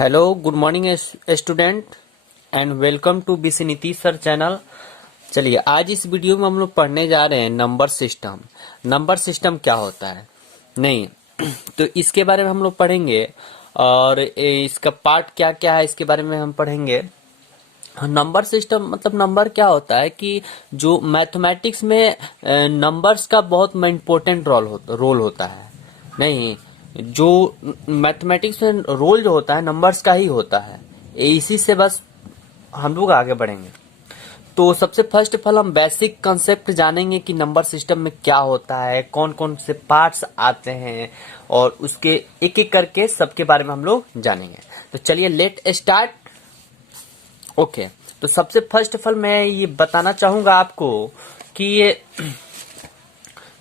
Hello good morning student and welcome to BC Nitish sir channel. चलिए आज इस video में हम लोग पढ़ने जा रहे हैं नंबर सिस्टम। नंबर सिस्टम क्या होता है नहीं तो इसके बारे में हम लोग पढ़ेंगे और इसका पार्ट क्या क्या है इसके बारे में हम पढ़ेंगे। नंबर सिस्टम मतलब नंबर क्या होता है कि जो मैथमेटिक्स में नंबर्स का बहुत इम्पोर्टेंट रोल होता है। नहीं, जो मैथमेटिक्स में रोल जो होता है नंबर्स का ही होता है। इसी से बस हम लोग आगे बढ़ेंगे। तो सबसे फर्स्ट ऑफ ऑल हम बेसिक कंसेप्ट जानेंगे कि नंबर सिस्टम में क्या होता है, कौन कौन से पार्ट्स आते हैं और उसके एक एक करके सबके बारे में हम लोग जानेंगे। तो चलिए लेट स्टार्ट। ओके, तो सबसे फर्स्ट ऑफ ऑल मैं ये बताना चाहूंगा आपको कि ये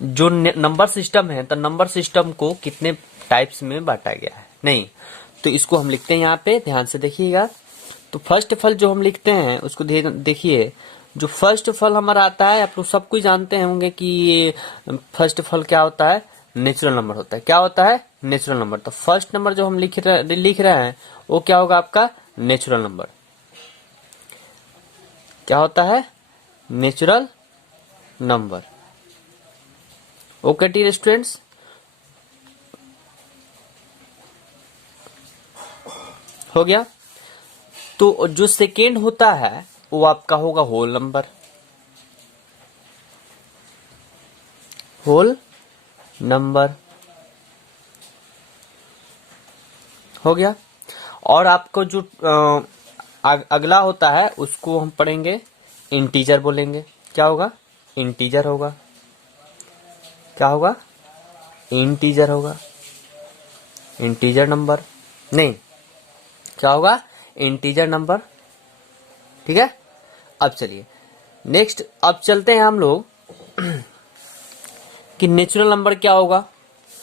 जो नंबर सिस्टम है तो नंबर सिस्टम को कितने टाइप्स में बांटा गया है। नहीं, तो इसको हम लिखते हैं यहाँ पे, ध्यान से देखिएगा। तो फर्स्ट ऑफ ऑल जो हम लिखते हैं उसको देखिए। जो फर्स्ट ऑफ ऑल हमारा आता है, आप लोग सब कुछ जानते होंगे कि ये फर्स्ट ऑफ ऑल क्या होता है, नेचुरल नंबर होता है। क्या होता है, नेचुरल नंबर। तो फर्स्ट नंबर जो हम लिख रहे हैं वो क्या होगा, आपका नेचुरल नंबर। क्या होता है, natural number. Okay dear students, हो गया। तो जो सेकेंड होता है वो आपका होगा होल नंबर। होल नंबर हो गया। और आपको जो अगला होता है उसको हम पढ़ेंगे इंटीजर बोलेंगे। क्या होगा, इंटीजर होगा। क्या होगा, इंटीजर होगा। इंटीजर नंबर नहीं, क्या होगा, इंटीजर नंबर। ठीक है। अब चलिए नेक्स्ट, अब चलते हैं हम लोग कि नेचुरल नंबर क्या होगा,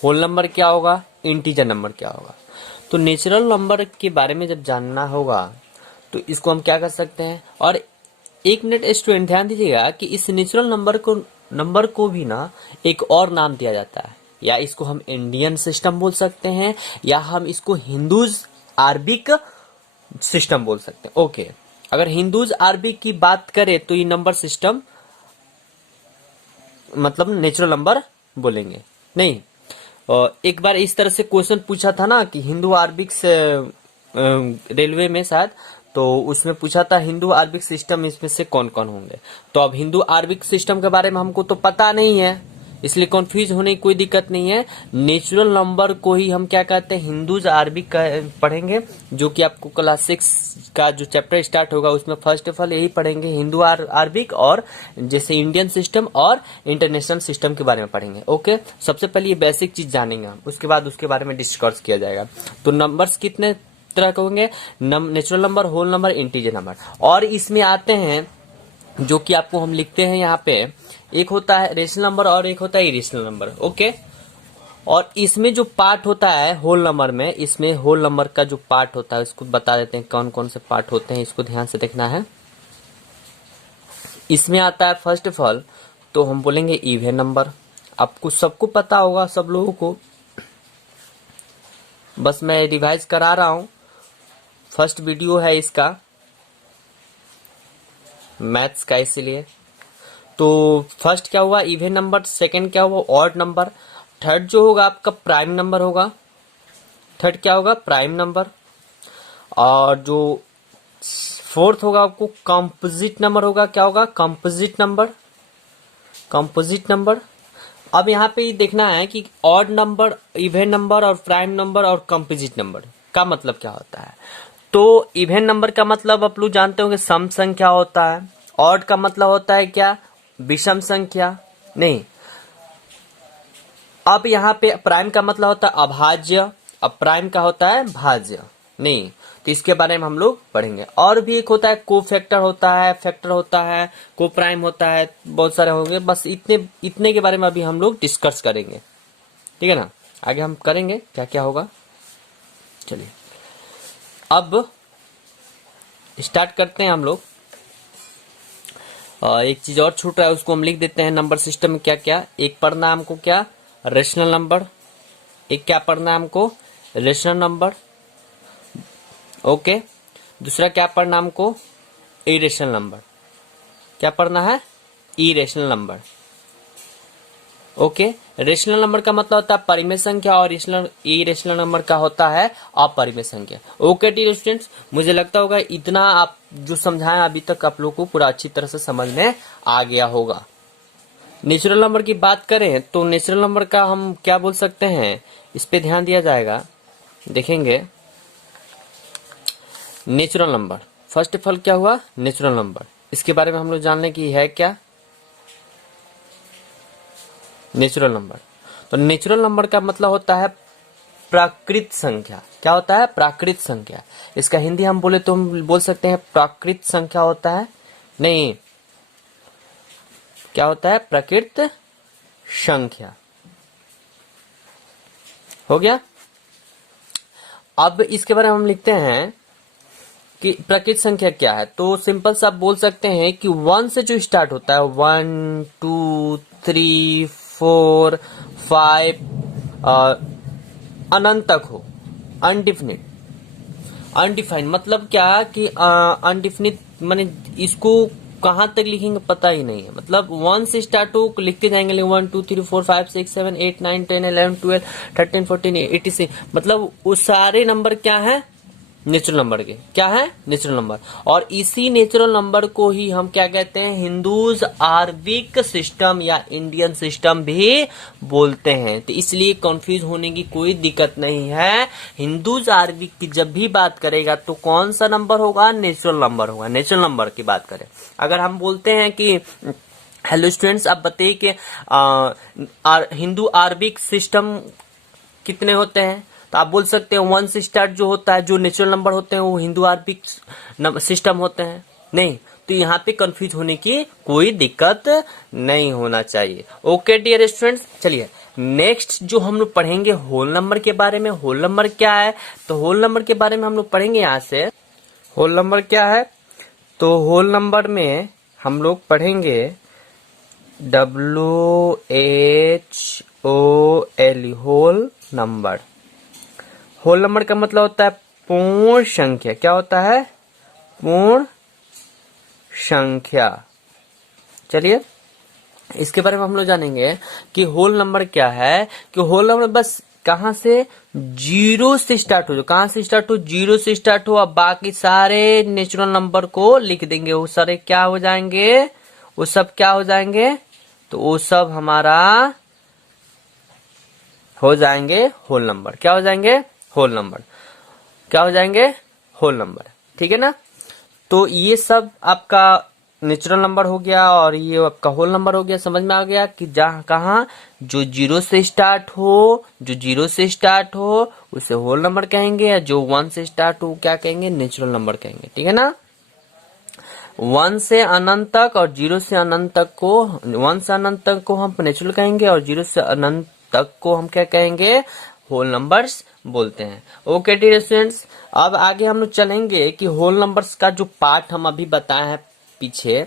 होल नंबर क्या होगा, इंटीजर नंबर क्या होगा। तो नेचुरल नंबर के बारे में जब जानना होगा तो इसको हम क्या कर सकते हैं। और एक मिनट स्टूडेंट ध्यान दीजिएगा कि इस नेचुरल नंबर को भी ना एक और नाम दिया जाता है, या इसको हम इंडियन सिस्टम बोल सकते हैं, या हम इसको हिंदूज आरबिक सिस्टम बोल सकते हैं। ओके, अगर हिंदूज आरबिक की बात करें तो ये नंबर सिस्टम मतलब नेचुरल नंबर बोलेंगे। नहीं, एक बार इस तरह से क्वेश्चन पूछा था ना कि हिंदू आरबिक से रेलवे में शायद, तो उसमें पूछा था हिंदू आरबिक सिस्टम इसमें से कौन कौन होंगे। तो अब हिंदू आरबिक सिस्टम के बारे में हमको तो पता नहीं है, इसलिए कंफ्यूज होने की कोई दिक्कत नहीं है। नेचुरल नंबर को ही हम क्या कहते हैं, हिंदूज आरबिक पढ़ेंगे, जो कि आपको क्लास 6 का जो चैप्टर स्टार्ट होगा उसमें फर्स्ट ऑफ ऑल यही पढ़ेंगे, हिंदू आरबिक और जैसे इंडियन सिस्टम और इंटरनेशनल सिस्टम के बारे में पढ़ेंगे। ओके, सबसे पहले ये बेसिक चीज जानेंगे हम, उसके बाद उसके बारे में डिस्कस किया जाएगा। तो नंबर्स कितने तरह के होंगे, natural number, whole number, integer number. और इसमें आते हैं जो कि आपको हम लिखते हैं यहाँ पे, एक होता है रेशनल नंबर और एक होता है इरेशनल नंबर। ओके, और इसमें जो पार्ट होता है होल नंबर में, इसमें होल नंबर का जो पार्ट होता है उसको बता देते हैं कौन कौन से पार्ट होते हैं, इसको ध्यान से देखना है। इसमें आता है फर्स्ट ऑफ ऑल तो हम बोलेंगे इवन नंबर। आपको सबको पता होगा, सब लोगों को, बस मैं रिवाइज करा रहा हूं, फर्स्ट वीडियो है इसका मैथ्स का, इसीलिए। तो फर्स्ट क्या हुआ, इवन नंबर। सेकंड क्या हुआ, ऑड नंबर। थर्ड जो होगा आपका प्राइम नंबर होगा। थर्ड क्या होगा, प्राइम नंबर। और जो फोर्थ होगा आपको कंपोजिट नंबर होगा। क्या होगा, कंपोजिट नंबर। Composite number. अब यहाँ पे देखना है कि ऑड नंबर, इवन नंबर और प्राइम नंबर और कंपोजिट नंबर का मतलब क्या होता है। तो इवन नंबर का मतलब आप लोग जानते होंगे सम संख्या होता है। ऑड का मतलब होता है क्या, विषम संख्या। नहीं, अब यहाँ पे प्राइम का मतलब होता है अभाज्य, अब प्राइम का होता है भाज्य। नहीं, तो इसके बारे में हम लोग पढ़ेंगे। और भी एक होता है को फैक्टर होता है, फैक्टर होता है, को प्राइम होता है, बहुत सारे होंगे। बस इतने के बारे में अभी हम लोग डिस्कस करेंगे, ठीक है ना। आगे हम करेंगे क्या क्या होगा। चलिए अब स्टार्ट करते हैं हम लोग। एक चीज और छूट रहा है, उसको हम लिख देते हैं नंबर सिस्टम में क्या क्या। एक पढ़ना हमको क्या, रेशनल नंबर। एक क्या पढ़ना है हमको, रेशनल नंबर। ओके, दूसरा क्या पढ़ना हमको, इरेशनल नंबर। क्या पढ़ना है, irrational number. Okay, rational number का मतलब होता है परिमेय संख्या और इरेशनल नंबर का होता है अपरिमेय संख्या। ओके डियर स्टूडेंट्स, मुझे लगता होगा इतना आप जो समझाएं अभी तक आप लोग को पूरा अच्छी तरह से समझ में आ गया होगा। नेचुरल नंबर की बात करें तो नेचुरल नंबर का हम क्या बोल सकते हैं, इस पे ध्यान दिया जाएगा। देखेंगे natural number, first of all क्या हुआ, नेचुरल नंबर, इसके बारे में हम लोग जान लें कि है क्या नेचुरल नंबर। तो नेचुरल नंबर का मतलब होता है प्राकृत संख्या। क्या होता है, प्राकृत संख्या। इसका हिंदी हम बोले तो हम बोल सकते हैं प्राकृत संख्या होता है, नहीं क्या होता है, प्राकृत संख्या। हो गया। अब इसके बारे में हम लिखते हैं कि प्राकृत संख्या क्या है, तो सिंपल सा आप बोल सकते हैं कि 1 से जो स्टार्ट होता है, 1 2 3 4 5 अनंत तक हो, अनडिफिनिट, अनडिफाइंड मतलब क्या कि अनडिफिनिट माने इसको कहां तक लिखेंगे पता ही नहीं है। मतलब 1 से स्टार्ट हो लिखते जाएंगे 1 2 3 4 5 6 7 8 9 10 11 12 13 14 86, मतलब वो सारे नंबर क्या है, नेचुरल नंबर के क्या है, नेचुरल नंबर। और इसी नेचुरल नंबर को ही हम क्या कहते हैं, हिंदूज आरबिक सिस्टम या इंडियन सिस्टम भी बोलते हैं। तो इसलिए कंफ्यूज होने की कोई दिक्कत नहीं है। हिंदूज आरबिक की जब भी बात करेगा तो कौन सा नंबर होगा, नेचुरल नंबर होगा। नेचुरल नंबर की बात करें, अगर हम बोलते हैं कि हेलो स्टूडेंट्स आप बताइए कि हिंदू आरबिक सिस्टम कितने होते हैं, तो आप बोल सकते हैं 1 से स्टार्ट जो होता है, जो नेचुरल नंबर होते हैं वो हिंदू आरबिक सिस्टम होते हैं। नहीं, तो यहाँ पे कंफ्यूज होने की कोई दिक्कत नहीं होना चाहिए। ओके डियर स्टूडेंट्स, चलिए नेक्स्ट जो हम लोग पढ़ेंगे होल नंबर के बारे में। होल नंबर क्या है, तो होल नंबर के बारे में हम लोग पढ़ेंगे। यहाँ से होल नंबर क्या है, तो होल नंबर में हम लोग पढ़ेंगे WHOL, whole number. Whole number का मतलब होता है पूर्ण संख्या। क्या होता है, पूर्ण संख्या। चलिए इसके बारे में हम लोग जानेंगे कि होल नंबर क्या है। कि होल नंबर बस कहां से, 0 से स्टार्ट हो, कहां से स्टार्ट हो, 0 से स्टार्ट हो। अब बाकी सारे नेचुरल नंबर को लिख देंगे, वो सारे क्या हो जाएंगे, वो सब क्या हो जाएंगे, तो वो सब हमारा हो जाएंगे होल नंबर। क्या हो जाएंगे, होल नंबर। क्या हो जाएंगे, होल नंबर। ठीक है ना। तो ये सब आपका नेचुरल नंबर हो गया और ये आपका होल नंबर हो गया। समझ में आ गया कि जहां कहा जो 0 से स्टार्ट हो, जो 0 से स्टार्ट हो उसे होल नंबर कहेंगे, या जो 1 से स्टार्ट हो क्या कहेंगे, नेचुरल नंबर कहेंगे। ठीक है ना। 1 से अनंत तक और 0 से अनंत तक को, 1 से अनंत तक को हम नेचुरल कहेंगे और 0 से अनंत तक को हम क्या कहेंगे, होल नंबर्स बोलते हैं। ओके डियर स्टूडेंट्स, अब आगे हम लोग चलेंगे कि होल नंबर्स का जो पार्ट हम अभी बताए हैं पीछे,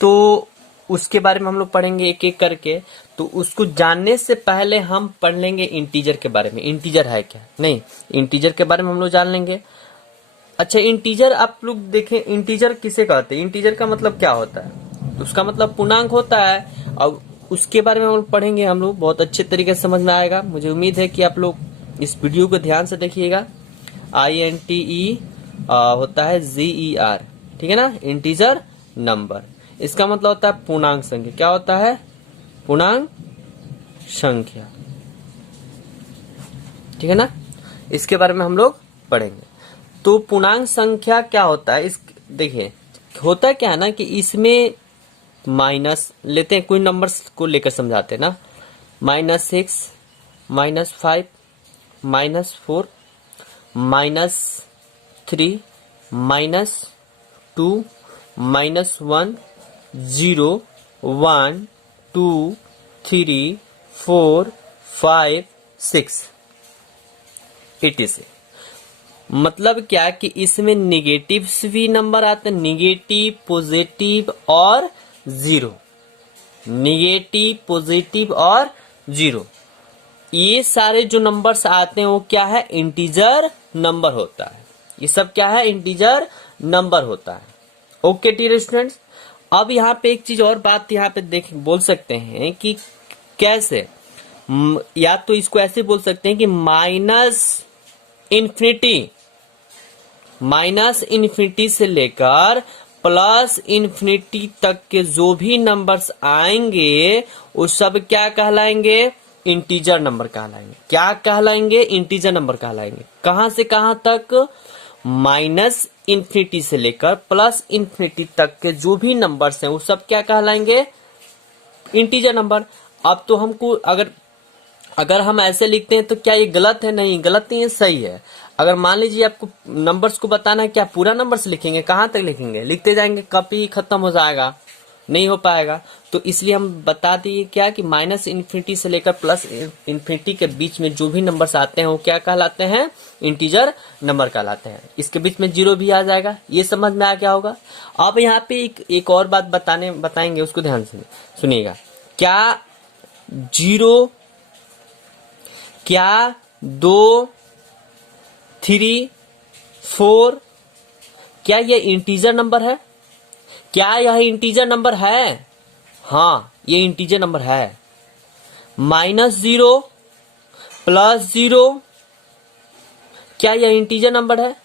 तो उसके बारे में हम लोग पढ़ेंगे एक एक करके। तो उसको जानने से पहले हम पढ़ लेंगे इंटीजर के बारे में। इंटीजर है क्या, नहीं, इंटीजर के बारे में हम लोग जान लेंगे। अच्छा, इंटीजर आप लोग देखें, इंटीजर किसे कहते हैं, इंटीजर का मतलब क्या होता है, उसका मतलब पूर्णांक होता है। अब उसके बारे में हम लोग पढ़ेंगे, हम लोग बहुत अच्छे तरीके से समझ में आएगा। मुझे उम्मीद है कि आप लोग इस वीडियो को ध्यान से देखिएगा। INTE होता है GER, ठीक है ना, इंटीजर नंबर। इसका मतलब होता है पूर्णांक संख्या। क्या होता है, पूर्णांक संख्या। ठीक है ना, इसके बारे में हम लोग पढ़ेंगे। तो पूर्णांक संख्या क्या होता है, इस देखिए होता क्या है ना कि इसमें माइनस लेते हैं, कोई नंबर्स को लेकर समझाते हैं ना। -6, -5, -4, -3, -2, -1, 0, 1, 2, 3, 4, 5, 6, 86। मतलब क्या कि इसमें निगेटिव भी नंबर आते हैं, निगेटिव, पॉजिटिव और जीरो। निगेटिव, पॉजिटिव और जीरो, ये सारे जो नंबर्स आते हैं वो क्या है, इंटीजर नंबर होता है। ये सब क्या है, इंटीजर नंबर होता है। ओके डियर स्टूडेंट्स, अब यहाँ पे एक चीज और बात यहाँ पे देख बोल सकते हैं कि कैसे, या तो इसको ऐसे बोल सकते हैं कि माइनस इन्फिनिटी से लेकर प्लस इन्फिनिटी तक के जो भी नंबर्स आएंगे वो सब क्या कहलाएंगे, इंटीजर नंबर कहलाएंगे। क्या कहलाएंगे, इंटीजर नंबर कहलाएंगे। कहां से कहां तक, माइनस इन्फिनिटी से लेकर प्लस इन्फिनिटी तक के जो भी नंबर्स हैं वो सब क्या कहलाएंगे, इंटीजर नंबर। अब तो हमको अगर हम ऐसे लिखते हैं तो क्या ये गलत है, नहीं गलत नहीं है, सही है। अगर मान लीजिए आपको नंबर्स को बताना है, क्या पूरा नंबर्स लिखेंगे, कहां तक लिखेंगे, लिखते जाएंगे, कॉपी खत्म हो जाएगा, नहीं हो पाएगा। तो इसलिए हम बता दिए क्या कि माइनस इन्फिनिटी से लेकर प्लस इन्फिनिटी के बीच में जो भी नंबर्स आते हैं वो क्या कहलाते हैं, इंटीजर नंबर कहलाते हैं। इसके बीच में जीरो भी आ जाएगा, ये समझ में आ गया होगा। अब यहाँ पे एक और बात बताएंगे, उसको ध्यान से सुनिएगा। क्या 2, 3, 4 क्या ये इंटीजर नंबर है, क्या यह इंटीजर नंबर है? हाँ, ये इंटीजर नंबर है। -0 +0 क्या यह इंटीजर नंबर है?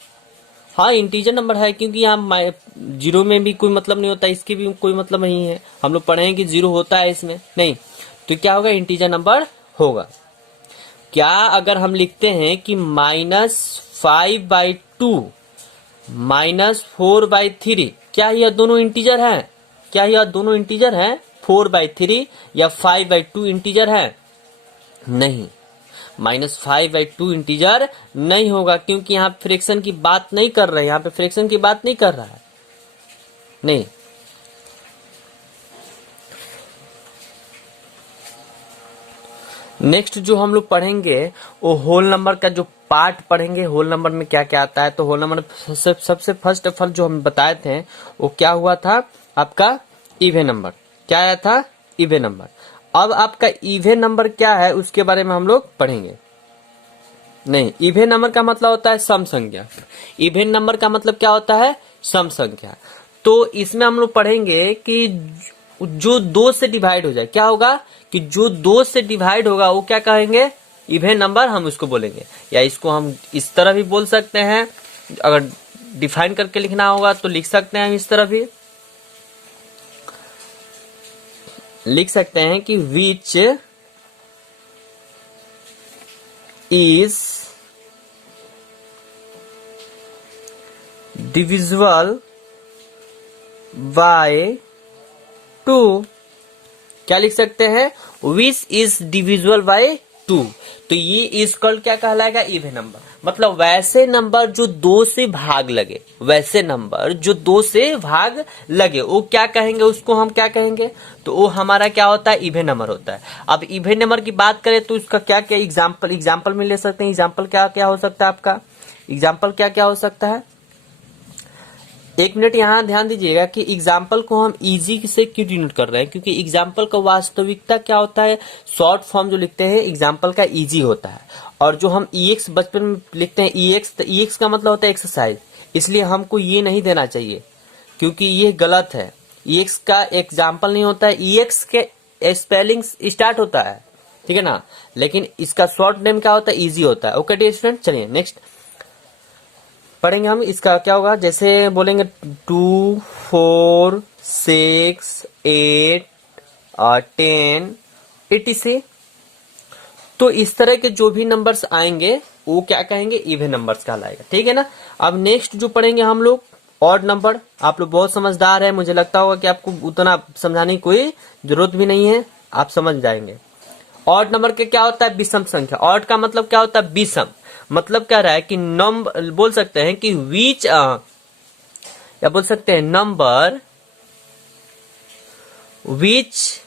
हाँ, इंटीजर नंबर है, क्योंकि यहाँ जीरो में भी कोई मतलब नहीं होता, इसके भी कोई मतलब नहीं है। हम लोग पढ़े हैं कि जीरो होता है इसमें, नहीं, तो क्या होगा, इंटीजर नंबर होगा। क्या अगर हम लिखते हैं कि -5/2 -4/3 क्या यह दोनों इंटीजर हैं? क्या यह दोनों इंटीजर हैं? 4/3 या 5/2 इंटीजर है? नहीं, -5/2 इंटीजर नहीं होगा, क्योंकि यहाँ फ्रैक्शन की बात नहीं कर रहे हैं, यहाँ पे फ्रैक्शन की बात नहीं कर रहा है, नहीं। नेक्स्ट जो हम लोग पढ़ेंगे वो होल नंबर का जो पार्ट पढ़ेंगे। होल नंबर में क्या क्या आता है, तो होल नंबर सबसे फर्स्ट ऑफ ऑल जो हम बताए थे वो क्या हुआ था, आपका इवन नंबर। क्या आया था, इवन नंबर। अब आपका इवन नंबर क्या है उसके बारे में हम लोग पढ़ेंगे। नहीं, इवन नंबर का मतलब होता है सम संख्या। इवन नंबर का मतलब क्या होता है, सम संख्या। तो इसमें हम लोग पढ़ेंगे कि जो 2 से डिवाइड हो जाए, क्या होगा कि जो 2 से डिवाइड होगा वो क्या कहेंगे, इवन नंबर हम उसको बोलेंगे। या इसको हम इस तरह भी बोल सकते हैं, अगर डिफाइन करके लिखना होगा तो लिख सकते हैं, इस तरह भी लिख सकते हैं कि विच इज डिविजिबल बाय 2। क्या लिख सकते हैं, विच इज डिविजिबल बाय 2। तो ये इसकल क्या कहलाएगा, इवन नंबर। मतलब वैसे नंबर जो 2 से भाग लगे, वैसे नंबर जो 2 से भाग लगे वो क्या कहेंगे, उसको हम क्या कहेंगे, तो वो हमारा क्या होता है, इवन नंबर होता है। अब इवन नंबर की बात करें तो उसका क्या क्या एग्जाम्पल में ले सकते हैं। एग्जाम्पल क्या क्या हो सकता है, आपका एग्जाम्पल क्या क्या हो सकता है। 1 मिनट यहाँ ध्यान दीजिएगा कि एग्जाम्पल को हम इजी से क्यों डिनोट कर रहे हैं, क्योंकि एग्जाम्पल का वास्तविकता क्या होता है, शॉर्ट फॉर्म जो लिखते हैं एग्जाम्पल का इजी होता है। और जो हम EX बचपन में लिखते हैं EX, तो EX का मतलब होता है एक्सरसाइज, इसलिए हमको ये नहीं देना चाहिए, क्योंकि ये गलत है। EX का एग्जाम्पल नहीं होता है, EX के स्पेलिंग स्टार्ट होता है, ठीक है ना, लेकिन इसका शॉर्ट नेम क्या होता है, इजी होता है। ओके डियर स्टूडेंट, चलिए नेक्स्ट पढ़ेंगे हम। इसका क्या होगा, जैसे बोलेंगे 2, 4, 6, 8, 10, etc। तो इस तरह के जो भी नंबर्स आएंगे वो क्या कहेंगे, इवन नंबर्स कहलाएगा, ठीक है ना। अब नेक्स्ट जो पढ़ेंगे हम लोग, ऑड नंबर। आप लोग बहुत समझदार है, मुझे लगता होगा कि आपको उतना समझाने की कोई जरूरत भी नहीं है, आप समझ जाएंगे। ऑड नंबर के क्या होता है, विषम संख्या। ऑड का मतलब क्या होता है, विषम। मतलब क्या रहा है कि नंबर बोल सकते हैं कि विच, या बोल सकते हैं number which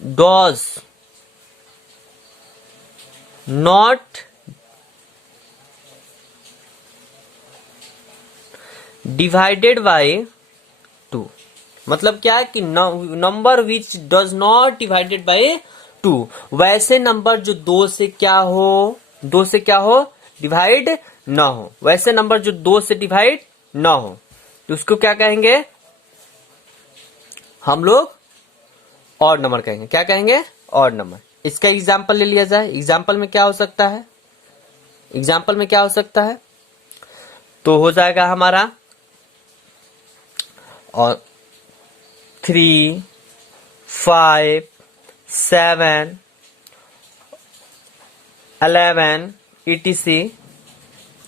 does not divided by 2। मतलब क्या है कि number which does not divided by 2, वैसे नंबर जो 2 से क्या हो डिवाइड न हो, वैसे नंबर जो 2 से डिवाइड न हो, तो उसको क्या कहेंगे हम लोग? ऑड नंबर कहेंगे। क्या कहेंगे? Odd number. इसका एग्जाम्पल ले लिया जाए। एग्जाम्पल में क्या हो सकता है? एग्जाम्पल में क्या हो सकता है? तो हो जाएगा हमारा और 3, 5, 7, 11 etc।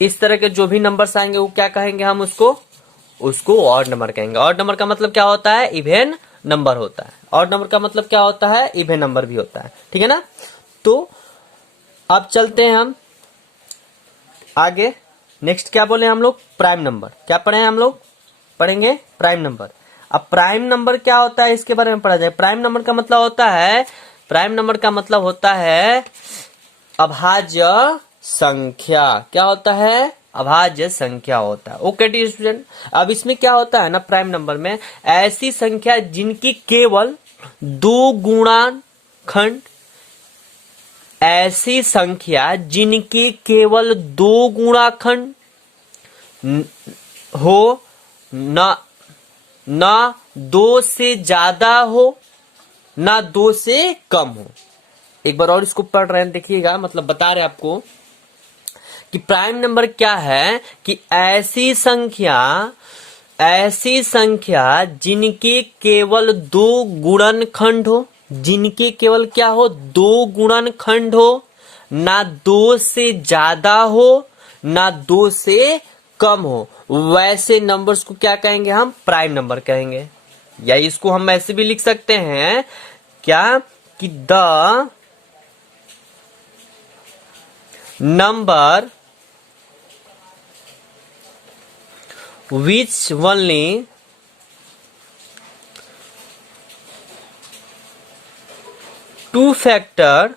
इस तरह के जो भी नंबर्स आएंगे वो क्या कहेंगे हम? उसको ऑड नंबर कहेंगे। ऑड नंबर का मतलब क्या होता है? इवेन नंबर होता है। ऑड नंबर का मतलब क्या होता है? इवेन नंबर भी होता है। ठीक है ना? तो अब चलते हैं हम आगे। नेक्स्ट क्या बोले हम लोग? Prime number. क्या पढ़े हैं हम लोग? पढ़ेंगे प्राइम नंबर। अब प्राइम नंबर क्या होता है इसके बारे में पढ़ा जाए। प्राइम नंबर का मतलब होता है अभाज्य संख्या। क्या होता है? अभाज्य संख्या होता है। Okay dear student. अब इसमें क्या होता है ना, प्राइम नंबर में ऐसी संख्या जिनकी केवल 2 गुणनखंड, ऐसी संख्या जिनकी केवल 2 गुणनखंड हो, ना 2 से ज्यादा हो, ना 2 से कम हो। एक बार और इसको पढ़ रहे हैं, देखिएगा, मतलब बता रहे हैं आपको कि प्राइम नंबर क्या है कि ऐसी संख्या जिनके केवल 2 गुणनखंड हो, जिनके केवल क्या हो? 2 गुणनखंड हो, ना 2 से ज्यादा हो, ना 2 से कम हो, वैसे नंबर्स को क्या कहेंगे हम? प्राइम नंबर कहेंगे। या इसको हम ऐसे भी लिख सकते हैं क्या कि the number which only two factor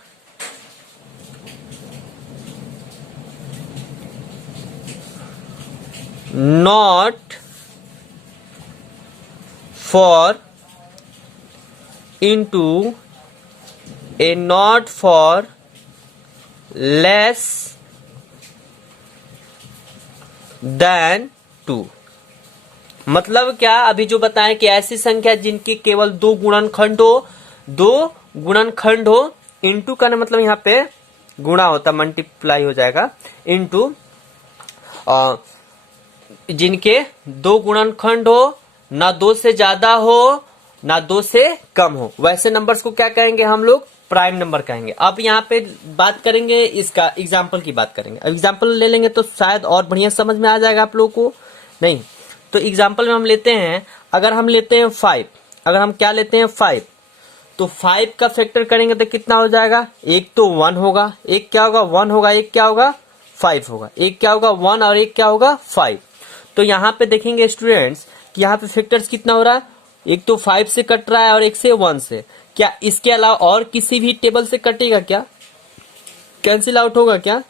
not for into a not for less than 2। मतलब क्या? अभी जो बताएं कि ऐसी संख्या जिनकी केवल 2 गुणनखंड हो, इंटू का मतलब यहाँ पे गुणा होता, मल्टीप्लाई हो जाएगा, इंटू जिनके 2 गुणनखंड हो, ना 2 से ज्यादा हो, ना 2 से कम हो, वैसे नंबर्स को क्या कहेंगे हम लोग? प्राइम नंबर कहेंगे। अब यहाँ पे बात करेंगे, इसका एग्जाम्पल की बात करेंगे। अब एग्जाम्पल ले लेंगे तो शायद और बढ़िया समझ में आ जाएगा आप लोगों को। नहीं तो एग्जाम्पल में हम लेते हैं, अगर हम लेते हैं 5, अगर हम क्या लेते हैं 5, तो 5 का फैक्टर करेंगे तो कितना हो जाएगा? एक तो 1 होगा, एक क्या होगा? 1 होगा, एक क्या होगा? 5 होगा, एक क्या होगा? 1 और एक क्या होगा? 5। तो यहाँ पे देखेंगे स्टूडेंट्स कि यहाँ पे फैक्टर्स कितना हो रहा है? एक तो 5 से कट रहा है और एक से 1 से। क्या इसके अलावा और किसी भी टेबल से कटेगा क्या? कैंसिल आउट होगा क्या?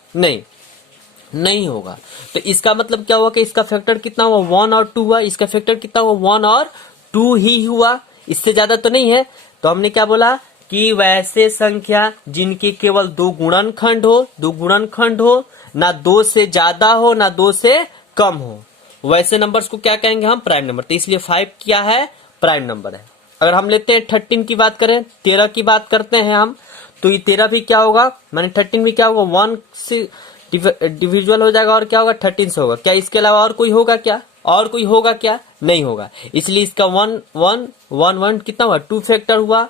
नहीं होगा। तो इसका मतलब क्या हुआ कि इसका फैक्टर कितना हुआ? 1 और 2 हुआ। इसका फैक्टर कितना हुआ? 1 और 2 ही हुआ, इससे ज्यादा तो नहीं है। तो हमने क्या बोला कि वैसे संख्या जिनकी केवल 2 गुणनखंड हो, ना 2 से ज्यादा हो, ना 2 से कम हो, वैसे नंबर्स को क्या कहेंगे हम? Prime number. तो इसलिए 5 क्या है? प्राइम नंबर है। अगर हम लेते हैं 13 की बात करें, 13 की बात करते हैं हम, तो ये 13 भी क्या होगा? माने 13 भी क्या होगा? 1 से डिविजुअल हो जाएगा और क्या होगा? 13 से होगा। क्या इसके अलावा और कोई होगा क्या? नहीं होगा। इसलिए इसका 1 1 1 1 कितना हुआ? 2 फैक्टर हुआ,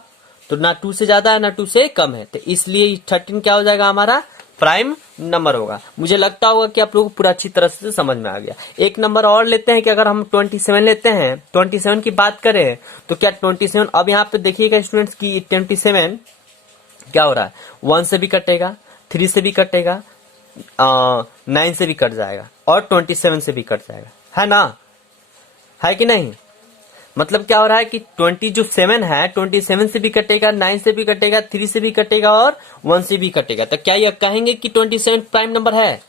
तो ना 2 से ज्यादा है ना 2 से कम है, तो इसलिए 13 क्या हो जाएगा? हमारा प्राइम नंबर होगा। मुझे लगता होगा कि आप लोग पूरा अच्छी तरह से समझ में आ गया। एक नंबर और लेते हैं कि अगर हम 27 लेते हैं, 27 की बात करें तो क्या 27, अब यहाँ पे देखिएगा स्टूडेंट्स की 27 क्या हो रहा है? 1 से भी कटेगा, 3 से भी कटेगा, 9 से भी कट जाएगा और 27 से भी कट जाएगा, है ना? है कि नहीं? मतलब क्या हो रहा है कि 27 से भी कटेगा, 9 से भी कटेगा, 3 से भी कटेगा और 1 से भी कटेगा। तो क्या यह कहेंगे कि 27 प्राइम नंबर है?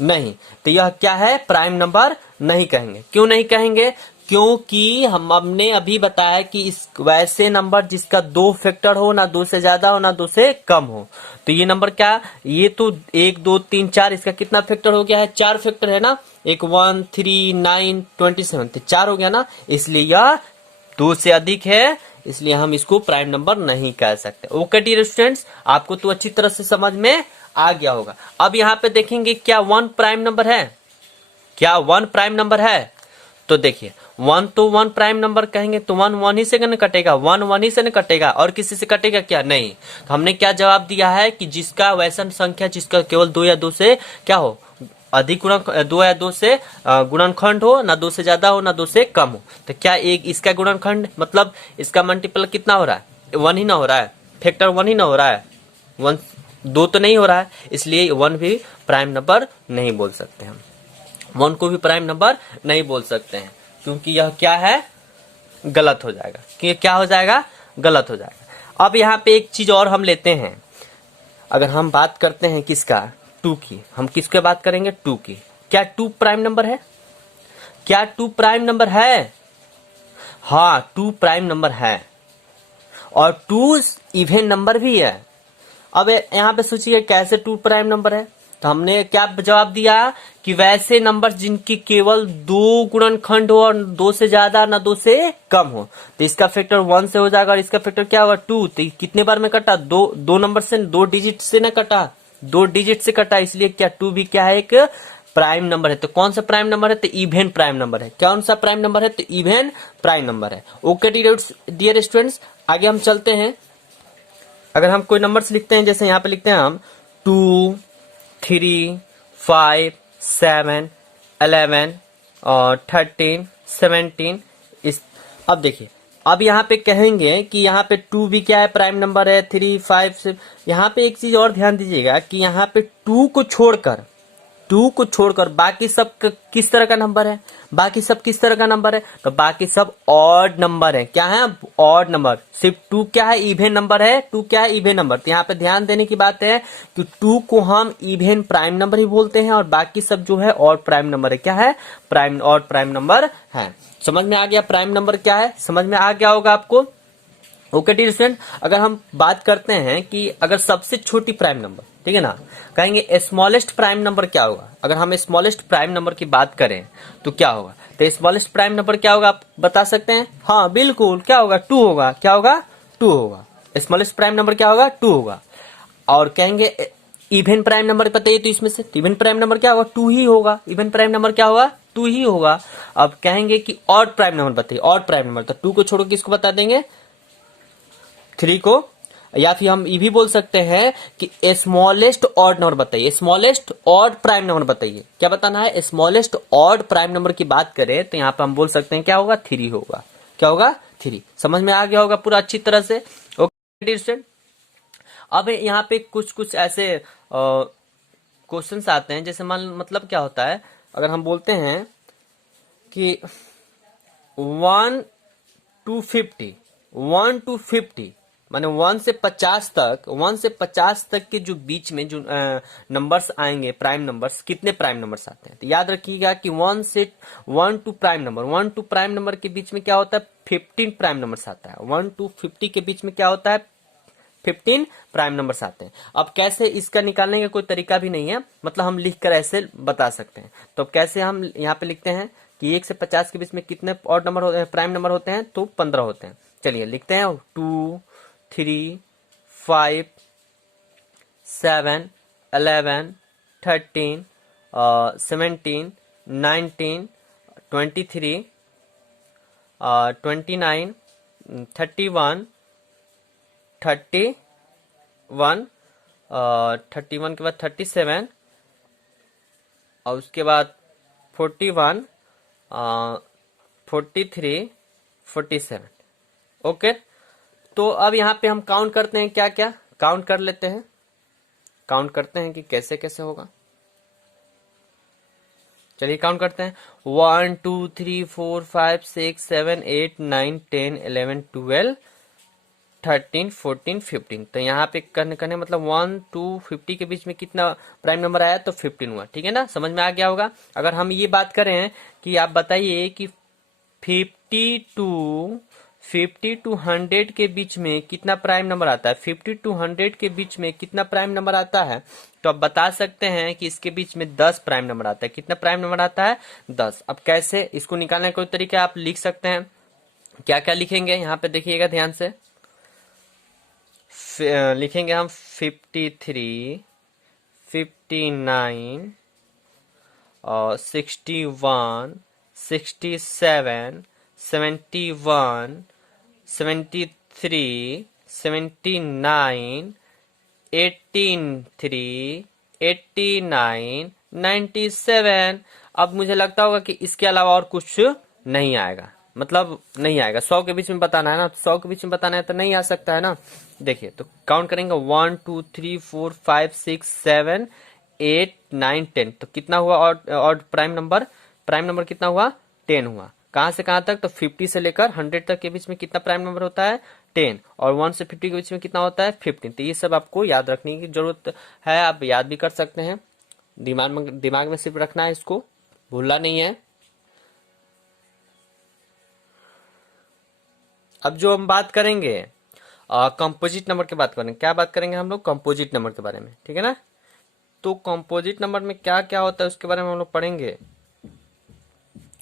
नहीं। तो यह क्या है? प्राइम नंबर नहीं कहेंगे। क्यों नहीं कहेंगे? क्योंकि हमने अभी बताया कि इस वैसे नंबर जिसका 2 फैक्टर हो, ना 2 से ज्यादा हो ना 2 से कम हो। तो ये नंबर क्या, ये तो 1 2 3 4, इसका कितना फैक्टर हो गया है, 4 फैक्टर है ना, एक 1 3 9 27, तो 4 हो गया ना, इसलिए यह 2 से अधिक है, इसलिए हम इसको प्राइम नंबर नहीं कह सकते। ओके डियर स्टूडेंट्स, आपको तो अच्छी तरह से समझ में आ गया होगा। अब यहाँ पे देखेंगे क्या 1 प्राइम नंबर है, क्या 1 प्राइम नंबर है। तो देखिए 1 तो 1 प्राइम नंबर कहेंगे तो 1 1 ही से न कटेगा, 1 1 ही से न कटेगा, और किसी से कटेगा क्या, नहीं। तो हमने क्या जवाब दिया है कि जिसका वैसन संख्या जिसका केवल 2 या 2 से क्या हो, अधिक गुणक 2 या 2 से गुणनखंड हो, ना 2 से ज्यादा हो ना 2 से कम हो। तो क्या एक इसका गुणनखंड मतलब इसका मल्टीपल कितना हो रहा है, 1 ही ना हो रहा है, फैक्टर 1 ही ना हो रहा है, 1 2 तो नहीं हो रहा है, इसलिए 1 भी प्राइम नंबर नहीं बोल सकते हम, 1 को भी प्राइम नंबर नहीं बोल सकते हैं, क्योंकि यह क्या है, गलत हो जाएगा, कि क्या हो जाएगा, गलत हो जाएगा। अब यहाँ पे एक चीज और हम लेते हैं, अगर हम बात करते हैं किसका, 2 की, हम किसके बात करेंगे, 2 की। क्या 2 प्राइम नंबर है, क्या 2 प्राइम नंबर है, हाँ 2 प्राइम नंबर है, और 2 इवन नंबर भी है। अब यहाँ पे सोचिए कैसे 2 प्राइम नंबर है, तो हमने क्या जवाब दिया कि वैसे नंबर जिनकी केवल 2 गुणनखंड हो और 2 से ज्यादा ना 2 से कम हो। तो इसका फैक्टर 1 से हो जाएगा और इसका फैक्टर क्या होगा, 2। तो कितने बार में कटा, दो नंबर से, 2 डिजिट से ना कटा, 2 डिजिट से कटा, इसलिए क्या 2 भी क्या है, एक प्राइम नंबर है। तो कौन सा प्राइम नंबर है, तो इवन प्राइम नंबर है। कौन सा प्राइम नंबर है, तो इवन प्राइम नंबर है। ओके डियर स्टूडेंट्स, आगे हम चलते हैं। अगर हम कोई नंबर्स लिखते हैं, जैसे यहाँ पे लिखते हैं हम 2 3 5 7 11 और 13 17 इस, अब देखिए, अब यहाँ पे कहेंगे कि यहाँ पे 2 भी क्या है, प्राइम नंबर है, 3 5 से, यहाँ पे एक चीज और ध्यान दीजिएगा कि यहाँ पे 2 को छोड़कर बाकी सब किस तरह का नंबर है, बाकी सब किस तरह का नंबर है, तो बाकी सब ऑड नंबर है। क्या है, ऑड नंबर। सिर्फ 2 क्या है, इवन नंबर है, 2 क्या है, इवन नंबर। तो यहाँ पे ध्यान देने की बात है कि 2 को हम इवन प्राइम नंबर ही बोलते हैं, और बाकी सब जो है ऑड प्राइम नंबर है। क्या है, प्राइम, ऑड प्राइम नंबर है। समझ में आ गया प्राइम नंबर क्या है, समझ में आ गया होगा आपको। ओके डियर स्टूडेंट, अगर हम बात करते हैं कि अगर सबसे छोटी प्राइम नंबर, ठीक है ना, कहेंगे स्मॉलेस्ट प्राइम नंबर क्या होगा। अगर हम स्मॉलेस्ट प्राइम नंबर की बात करें तो क्या होगा, तो स्मॉलेस्ट प्राइम नंबर क्या होगा, आप बता सकते हैं। हाँ बिल्कुल, क्या होगा, 2 होगा। क्या होगा, 2 होगा। स्मॉलेस्ट प्राइम नंबर क्या होगा, 2 होगा। और कहेंगे इवन प्राइम नंबर बताइए, तो इसमें से इवन प्राइम नंबर क्या होगा, 2 ही होगा। इवन प्राइम नंबर क्या होगा, 2 ही होगा। अब कहेंगे कि ऑड प्राइम नंबर बताइए, ऑड प्राइम नंबर, तो 2 को छोड़ो किसको बता देंगे, 3 को। या फिर हम ये भी बोल सकते हैं कि स्मॉलेस्ट ऑड नंबर बताइए, स्मॉलेस्ट ऑड प्राइम नंबर बताइए। क्या बताना है, स्मॉलेस्ट ऑड प्राइम नंबर की बात करें तो यहाँ पे हम बोल सकते हैं क्या होगा, 3 होगा। क्या होगा, 3। समझ में आ गया होगा पूरा अच्छी तरह से। ओके स्टूडेंट, अब यहाँ पे कुछ कुछ ऐसे क्वेश्चंस आते हैं, जैसे मान मतलब क्या होता है, अगर हम बोलते हैं कि 1 to 50 माने 1 से 50 तक, 1 से 50 तक के जो बीच में जो नंबर्स आएंगे, प्राइम नंबर्स, कितने प्राइम नंबर्स आते हैं, तो याद रखिएगा कि 1 to prime number, 1 to prime number के बीच में क्या होता है, 15 प्राइम नंबर्स आता है। 1 to 50 के बीच में क्या होता है, 15 प्राइम नंबर्स आते हैं। अब कैसे इसका निकालने का कोई तरीका भी नहीं है, मतलब हम लिखकर ऐसे बता सकते हैं। तो कैसे हम यहाँ पे लिखते हैं कि 1 से 50 के बीच में कितने ऑड नंबर होते हैं, प्राइम नंबर होते हैं, तो 15 होते हैं। चलिए लिखते हैं 2 3 5 7 11 13 17 19 23 29 31 31 31 के बाद 37 और उसके बाद 41 43 47। ओके, तो अब यहाँ पे हम काउंट करते हैं, क्या क्या काउंट कर लेते हैं, काउंट करते हैं कि कैसे कैसे होगा। चलिए काउंट करते हैं, 1 2 3 4 5 6 7 8 9 10 11 12 13 14 15। तो यहाँ पे करने मतलब 1 to 50 के बीच में कितना प्राइम नंबर आया, तो 15 हुआ। ठीक है ना, समझ में आ गया होगा। अगर हम ये बात करें कि आप बताइए कि 50 टू 100 के बीच में कितना प्राइम नंबर आता है? 50 टू 100 के बीच में कितना प्राइम नंबर आता है? तो आप बता सकते हैं कि इसके बीच में 10 प्राइम नंबर आता है। कितना प्राइम नंबर आता है? 10। अब कैसे इसको निकालने का कोई तरीका आप लिख सकते हैं। क्या क्या लिखेंगे यहाँ पे देखिएगा ध्यान से। लिखेंगे हम 53, 59 और 61, 67, 71, 73, 79, 83, 89, 97। अब मुझे लगता होगा कि इसके अलावा और कुछ नहीं आएगा, मतलब नहीं आएगा। 100 के बीच में बताना है ना, 100 के बीच में बताना है तो नहीं आ सकता है ना। देखिए तो काउंट करेंगे 1 2 3 4 5 6 7 8 9 10। तो कितना हुआ और प्राइम नंबर कितना हुआ? 10 हुआ। कहां से कहां तक? तो 50 से लेकर 100 तक के बीच में कितना प्राइम नंबर होता है? 10। और 1 से 50 के बीच में कितना होता है? 15। तो ये सब आपको याद रखने की जरूरत है, आप याद भी कर सकते हैं। दिमाग में सिर्फ रखना है, इसको भूलना नहीं है। अब जो हम बात करेंगे कंपोजिट नंबर की बात करेंगे। क्या बात करेंगे हम लोग? कंपोजिट नंबर के बारे में, ठीक है ना। तो कंपोजिट नंबर में क्या क्या होता है उसके बारे में हम लोग पढ़ेंगे।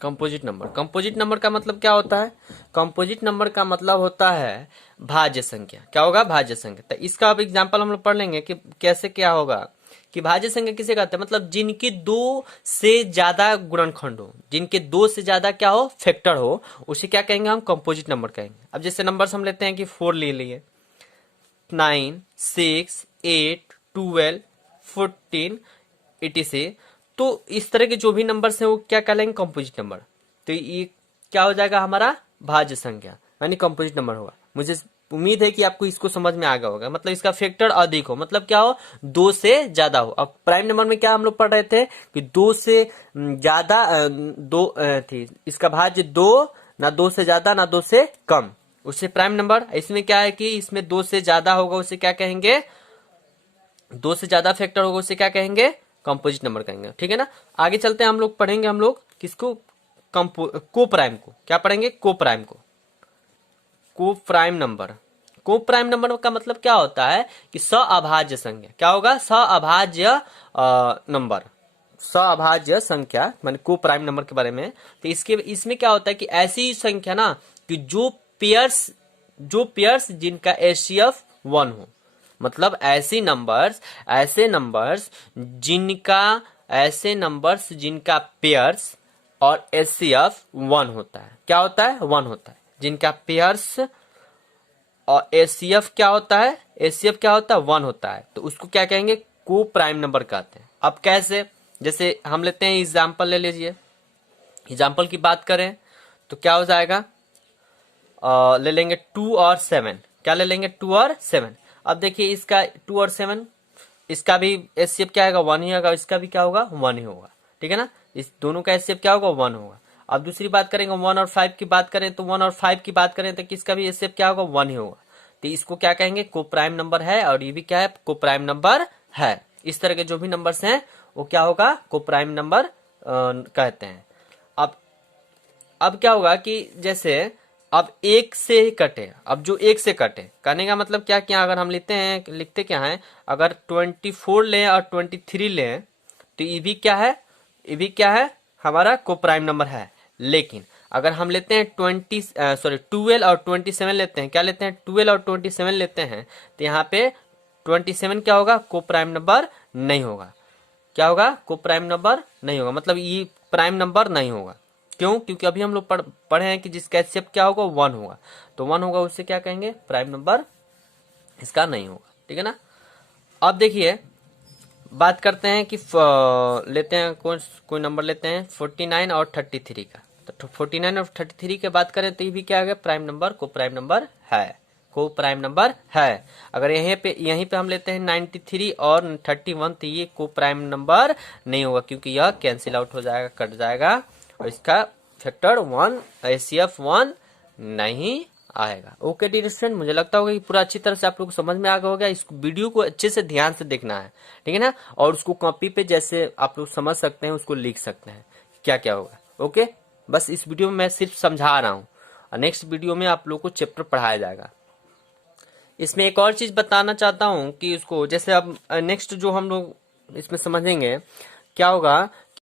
कंपोजिट नंबर का मतलब क्या होता है? कंपोजिट नंबर का मतलब होता है भाज्य संख्या। क्या होगा? भाज्य संख्या। तो इसका अब एग्जांपल हम लोग पढ़ लेंगे कि कैसे क्या होगा। कि भाज्य संख्या किसे कहते हैं? मतलब जिनके 2 से ज्यादा गुणनखंड हो, जिनके 2 से ज्यादा क्या हो? फैक्टर हो, उसे क्या कहेंगे? हम कंपोजिट नंबर कहेंगे। अब जैसे नंबर्स हम लेते हैं कि 4 ले लिए, 9, 6, 8, 12, 14, 86। तो इस तरह के जो भी नंबर्स हैं वो क्या कहलाएंगे? Composite number. तो ये क्या हो जाएगा? हमारा भाज्य संख्या यानी कंपोजिट नंबर होगा। मुझे उम्मीद है कि आपको इसको समझ में आ गया होगा। मतलब इसका फैक्टर अधिक हो, मतलब क्या हो? 2 से ज्यादा हो। अब प्राइम नंबर में क्या हम लोग पढ़ रहे थे कि 2 से ज्यादा, 2 थी, इसका भाज्य 2, ना 2 से ज्यादा ना 2 से कम, उससे प्राइम नंबर। इसमें क्या है कि इसमें 2 से ज्यादा होगा, उसे क्या कहेंगे? 2 से ज्यादा फैक्टर होगा, उसे क्या कहेंगे? कंपोजिट नंबर कहेंगे, ठीक है ना। आगे चलते हैं, हम लोग पढ़ेंगे हम लोग किसको? को प्राइम को। क्या पढ़ेंगे? को प्राइम को। को प्राइम नंबर। को प्राइम नंबर का मतलब क्या होता है कि सअभाज्य संख्या। क्या होगा? सअभाज्य नंबर, सअभाज्य संख्या माने को प्राइम नंबर के बारे में। तो इसमें क्या होता है कि ऐसी संख्या ना कि जो पेयर्स जिनका एचसीएफ 1 हो। मतलब ऐसे नंबर्स जिनका पेयर्स और एचसीएफ 1 होता है। क्या होता है? 1 होता है। जिनका पेयर्स और एचसीएफ क्या होता है? एचसीएफ क्या होता है? 1 होता है। तो उसको क्या कहेंगे? को प्राइम नंबर कहते हैं। अब कैसे? जैसे हम लेते हैं एग्जाम्पल, ले लीजिए। एग्जाम्पल की बात करें तो क्या हो जाएगा? ले लेंगे 2 और 7। क्या ले लेंगे? 2 और 7। अब देखिए इसका 2 और 7, इसका भी एचसीएफ क्या होगा? 1 ही होगा, इसका भी क्या होगा? 1 ही होगा, ठीक है ना। इस दोनों का एचसीएफ क्या होगा? 1 होगा। अब दूसरी बात करेंगे 1 और 5 की बात करें तो 1 और 5 की बात करें तो किसका भी एचसीएफ क्या होगा? 1 ही होगा। तो इसको क्या कहेंगे? को प्राइम नंबर है। और ये भी क्या है? को प्राइम नंबर है। इस तरह के जो भी नंबर्स हैं वो क्या होगा? को प्राइम नंबर कहते हैं। अब क्या होगा कि जैसे अब 1 से ही कटे, अब जो 1 से कटे कहने का मतलब क्या? अगर हम लिखते क्या है? अगर 24 लें और 23 लें तो ये भी क्या है? हमारा को प्राइम नंबर है। लेकिन अगर हम लेते हैं 12 और 27 लेते हैं, क्या लेते हैं? 12 और 27 लेते हैं, तो यहाँ पे 27 क्या होगा? को प्राइम नंबर नहीं होगा। क्या होगा? को प्राइम नंबर नहीं होगा, मतलब ये प्राइम नंबर नहीं होगा। क्यों? क्योंकि अभी हम लोग पढ़े हैं कि जिसका एचसीएफ क्या होगा? 1 होगा। तो 1 होगा, उससे क्या कहेंगे? प्राइम नंबर इसका नहीं होगा, ठीक है ना। अब देखिए बात करते हैं कि लेते हैं कोई नंबर लेते हैं 49 और 33 का। तो 49 और 33 की बात करें तो ये भी क्या आ गया? प्राइम नंबर, को प्राइम नंबर है। को प्राइम नंबर है। अगर यहीं पे हम लेते हैं 93 और 31 तो ये को प्राइम नंबर नहीं होगा, क्योंकि यह कैंसिल आउट हो जाएगा, कट जाएगा, और इसका फैक्टर 1 एचसीएफ 1 नहीं आएगा। ओके डियर स्टूडेंट, मुझे लगता होगा कि पूरा अच्छी तरह से आप लोग को समझ में आ गया होगा। इस वीडियो को अच्छे से ध्यान से देखना है, ठीक है ना। और उसको कॉपी पे जैसे आप लोग समझ सकते हैं उसको लिख सकते हैं क्या क्या होगा। ओके। बस इस वीडियो में मैं सिर्फ समझा रहा हूँ, और नेक्स्ट वीडियो में आप लोग को चैप्टर पढ़ाया जाएगा। इसमें एक और चीज बताना चाहता हूँ कि उसको जैसे अब नेक्स्ट जो हम लोग इसमें समझेंगे क्या होगा